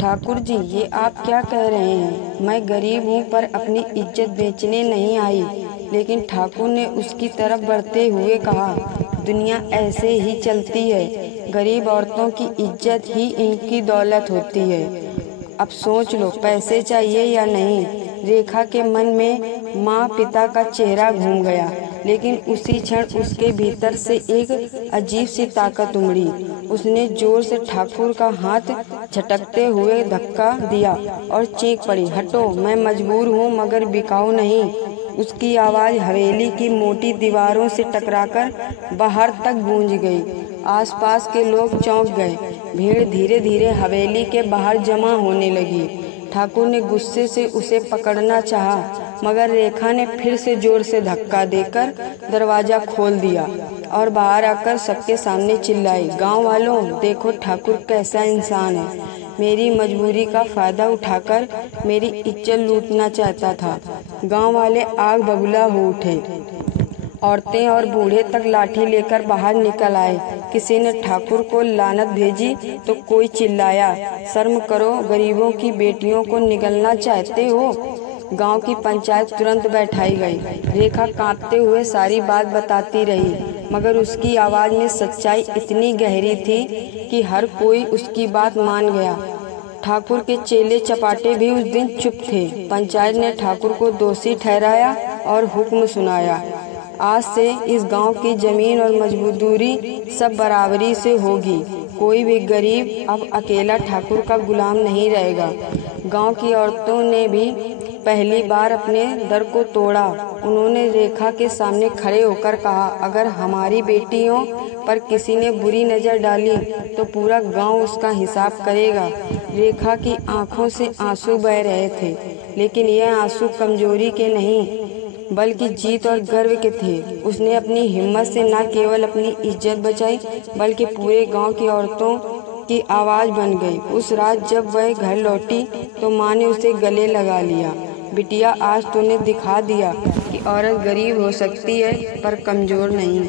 ठाकुर जी, ये आप क्या कह रहे हैं? मैं गरीब हूँ पर अपनी इज्जत बेचने नहीं आई। लेकिन ठाकुर ने उसकी तरफ बढ़ते हुए कहा, दुनिया ऐसे ही चलती है। गरीब औरतों की इज्जत ही इनकी दौलत होती है। अब सोच लो, पैसे चाहिए या नहीं? रेखा के मन में माँ पिता का चेहरा घूम गया, लेकिन उसी क्षण उसके भीतर से एक अजीब सी ताकत उमड़ी। उसने जोर से ठाकुर का हाथ झटकते हुए धक्का दिया और चीख पड़ी, हटो, मैं मजबूर हूँ मगर बिकाऊ नहीं। उसकी आवाज़ हवेली की मोटी दीवारों से टकराकर बाहर तक गूंज गई। आसपास के लोग चौंक गए। भीड़ धीरे धीरे हवेली के बाहर जमा होने लगी। ठाकुर ने गुस्से से उसे पकड़ना चाहा, मगर रेखा ने फिर से जोर से धक्का देकर दरवाजा खोल दिया और बाहर आकर सबके सामने चिल्लाई, गांव वालों, देखो ठाकुर कैसा इंसान है। मेरी मजबूरी का फायदा उठाकर मेरी इज्जत लूटना चाहता था। गांव वाले आग बबूला हो उठे। औरतें और बूढ़े तक लाठी लेकर बाहर निकल आए। किसी ने ठाकुर को लानत भेजी तो कोई चिल्लाया, शर्म करो, गरीबों की बेटियों को निगलना चाहते हो। गांव की पंचायत तुरंत बैठाई गई। रेखा कांपते हुए सारी बात बताती रही, मगर उसकी आवाज़ में सच्चाई इतनी गहरी थी कि हर कोई उसकी बात मान गया। ठाकुर के चेले चपाटे भी उस दिन चुप थे। पंचायत ने ठाकुर को दोषी ठहराया और हुक्म सुनाया, आज से इस गांव की जमीन और मजदूरी सब बराबरी से होगी। कोई भी गरीब अब अकेला ठाकुर का गुलाम नहीं रहेगा। गांव की औरतों ने भी पहली बार अपने डर को तोड़ा। उन्होंने रेखा के सामने खड़े होकर कहा, अगर हमारी बेटियों पर किसी ने बुरी नज़र डाली तो पूरा गांव उसका हिसाब करेगा। रेखा की आंखों से आंसू बह रहे थे, लेकिन यह आंसू कमजोरी के नहीं बल्कि जीत और गर्व के थे। उसने अपनी हिम्मत से न केवल अपनी इज्जत बचाई बल्कि पूरे गांव की औरतों की आवाज़ बन गई। उस रात जब वह घर लौटी तो माँ ने उसे गले लगा लिया, बिटिया, आज तूने दिखा दिया कि औरत गरीब हो सकती है पर कमज़ोर नहीं।